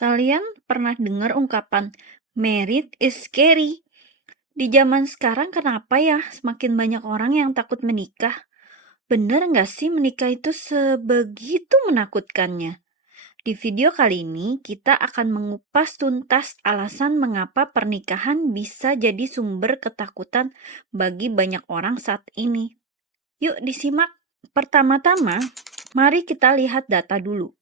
Kalian pernah dengar ungkapan "married is scary"? Di zaman sekarang kenapa ya semakin banyak orang yang takut menikah? Bener nggak sih menikah itu sebegitu menakutkannya? Di video kali ini kita akan mengupas tuntas alasan mengapa pernikahan bisa jadi sumber ketakutan bagi banyak orang saat ini. Yuk disimak. Pertama-tama, mari kita lihat data dulu.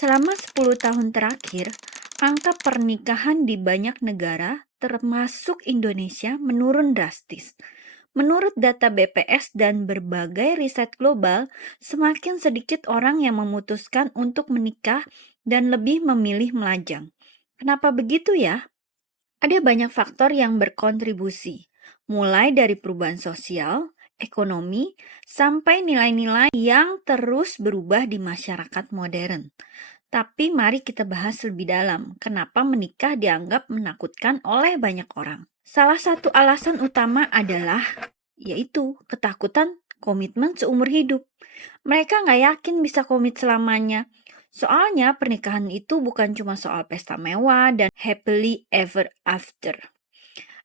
Selama 10 tahun terakhir, angka pernikahan di banyak negara, termasuk Indonesia, menurun drastis. Menurut data BPS dan berbagai riset global, semakin sedikit orang yang memutuskan untuk menikah dan lebih memilih melajang. Kenapa begitu ya? Ada banyak faktor yang berkontribusi, mulai dari perubahan sosial, ekonomi, sampai nilai-nilai yang terus berubah di masyarakat modern. Tapi mari kita bahas lebih dalam, kenapa menikah dianggap menakutkan oleh banyak orang. Salah satu alasan utama adalah, yaitu ketakutan komitmen seumur hidup. Mereka nggak yakin bisa komit selamanya. Soalnya pernikahan itu bukan cuma soal pesta mewah dan happily ever after.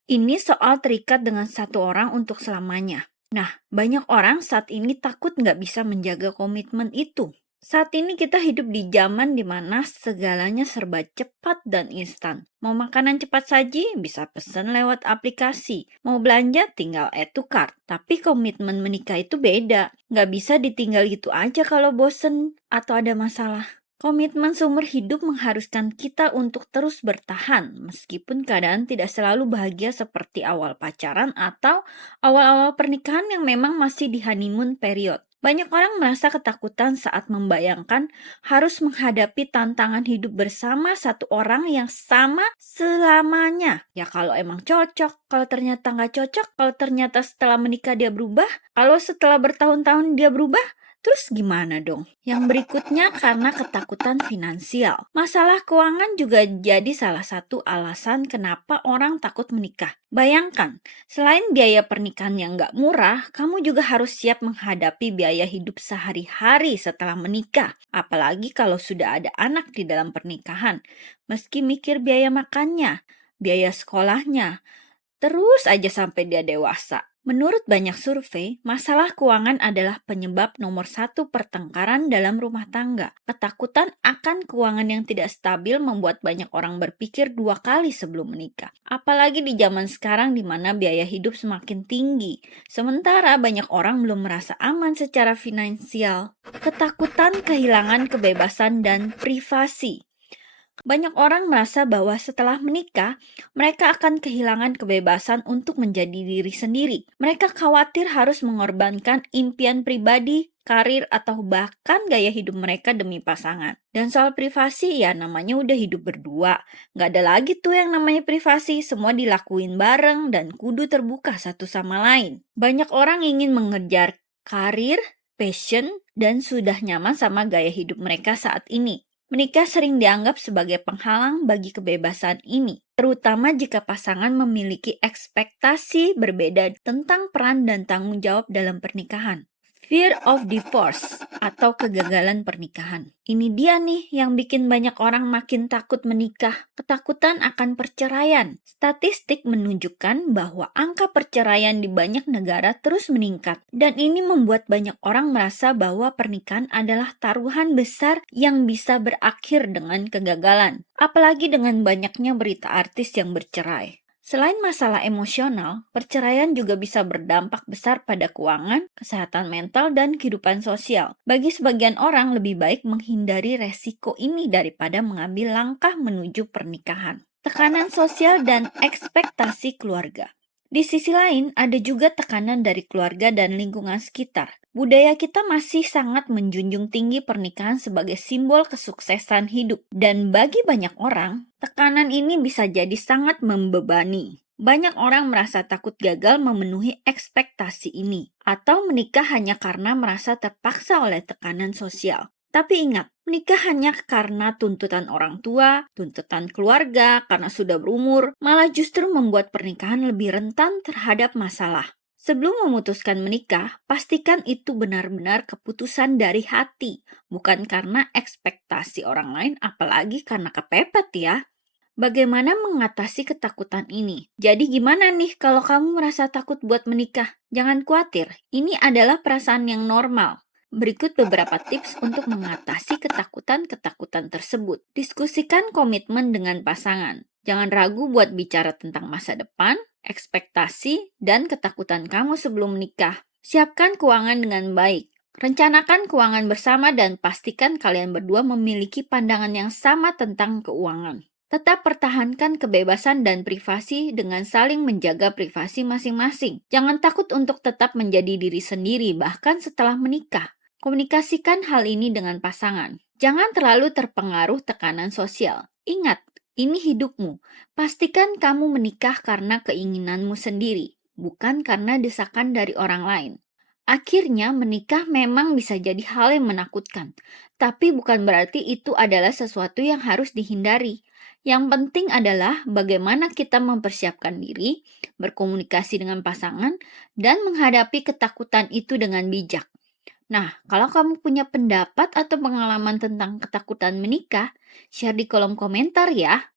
Ini soal terikat dengan satu orang untuk selamanya. Nah, banyak orang saat ini takut nggak bisa menjaga komitmen itu. Saat ini kita hidup di zaman dimana segalanya serba cepat dan instan. Mau makanan cepat saji, bisa pesan lewat aplikasi. Mau belanja, tinggal add to cart. Tapi komitmen menikah itu beda. Nggak bisa ditinggal gitu aja kalau bosen atau ada masalah. Komitmen seumur hidup mengharuskan kita untuk terus bertahan, meskipun keadaan tidak selalu bahagia seperti awal pacaran atau awal-awal pernikahan yang memang masih di honeymoon period. Banyak orang merasa ketakutan saat membayangkan harus menghadapi tantangan hidup bersama satu orang yang sama selamanya. Ya kalau emang cocok, kalau ternyata nggak cocok, kalau ternyata setelah menikah dia berubah, kalau setelah bertahun-tahun dia berubah, terus gimana dong? Yang berikutnya karena ketakutan finansial. Masalah keuangan juga jadi salah satu alasan kenapa orang takut menikah. Bayangkan, selain biaya pernikahan yang nggak murah, kamu juga harus siap menghadapi biaya hidup sehari-hari setelah menikah. Apalagi kalau sudah ada anak di dalam pernikahan. Meski mikir biaya makannya, biaya sekolahnya, terus aja sampai dia dewasa. Menurut banyak survei, masalah keuangan adalah penyebab nomor satu pertengkaran dalam rumah tangga. Ketakutan akan keuangan yang tidak stabil membuat banyak orang berpikir 2 kali sebelum menikah. Apalagi di zaman sekarang di mana biaya hidup semakin tinggi. Sementara banyak orang belum merasa aman secara finansial. Ketakutan kehilangan kebebasan dan privasi. Banyak orang merasa bahwa setelah menikah, mereka akan kehilangan kebebasan untuk menjadi diri sendiri. Mereka khawatir harus mengorbankan impian pribadi, karir, atau bahkan gaya hidup mereka demi pasangan. Dan soal privasi, ya namanya udah hidup berdua. Nggak ada lagi tuh yang namanya privasi, semua dilakuin bareng dan kudu terbuka satu sama lain. Banyak orang ingin mengejar karir, passion, dan sudah nyaman sama gaya hidup mereka saat ini. Menikah sering dianggap sebagai penghalang bagi kebebasan ini, terutama jika pasangan memiliki ekspektasi berbeda tentang peran dan tanggung jawab dalam pernikahan. Fear of divorce atau kegagalan pernikahan. Ini dia nih yang bikin banyak orang makin takut menikah. Ketakutan akan perceraian. Statistik menunjukkan bahwa angka perceraian di banyak negara terus meningkat. Dan ini membuat banyak orang merasa bahwa pernikahan adalah taruhan besar yang bisa berakhir dengan kegagalan. Apalagi dengan banyaknya berita artis yang bercerai. Selain masalah emosional, perceraian juga bisa berdampak besar pada keuangan, kesehatan mental, dan kehidupan sosial. Bagi sebagian orang, lebih baik menghindari resiko ini daripada mengambil langkah menuju pernikahan. Tekanan sosial dan ekspektasi keluarga. Di sisi lain, ada juga tekanan dari keluarga dan lingkungan sekitar. Budaya kita masih sangat menjunjung tinggi pernikahan sebagai simbol kesuksesan hidup. Dan bagi banyak orang, tekanan ini bisa jadi sangat membebani. Banyak orang merasa takut gagal memenuhi ekspektasi ini, atau menikah hanya karena merasa terpaksa oleh tekanan sosial. Tapi ingat, menikah hanya karena tuntutan orang tua, tuntutan keluarga, karena sudah berumur, malah justru membuat pernikahan lebih rentan terhadap masalah. Sebelum memutuskan menikah, pastikan itu benar-benar keputusan dari hati, bukan karena ekspektasi orang lain, apalagi karena kepepet ya. Bagaimana mengatasi ketakutan ini? Jadi gimana nih kalau kamu merasa takut buat menikah? Jangan khawatir, ini adalah perasaan yang normal. Berikut beberapa tips untuk mengatasi ketakutan-ketakutan tersebut. Diskusikan komitmen dengan pasangan. Jangan ragu buat bicara tentang masa depan, ekspektasi, dan ketakutan kamu sebelum menikah. Siapkan keuangan dengan baik. Rencanakan keuangan bersama dan pastikan kalian berdua memiliki pandangan yang sama tentang keuangan. Tetap pertahankan kebebasan dan privasi dengan saling menjaga privasi masing-masing. Jangan takut untuk tetap menjadi diri sendiri bahkan setelah menikah. Komunikasikan hal ini dengan pasangan. Jangan terlalu terpengaruh tekanan sosial. Ingat, ini hidupmu. Pastikan kamu menikah karena keinginanmu sendiri, bukan karena desakan dari orang lain. Akhirnya, menikah memang bisa jadi hal yang menakutkan, tapi bukan berarti itu adalah sesuatu yang harus dihindari. Yang penting adalah bagaimana kita mempersiapkan diri, berkomunikasi dengan pasangan, dan menghadapi ketakutan itu dengan bijak. Nah, kalau kamu punya pendapat atau pengalaman tentang ketakutan menikah, share di kolom komentar ya.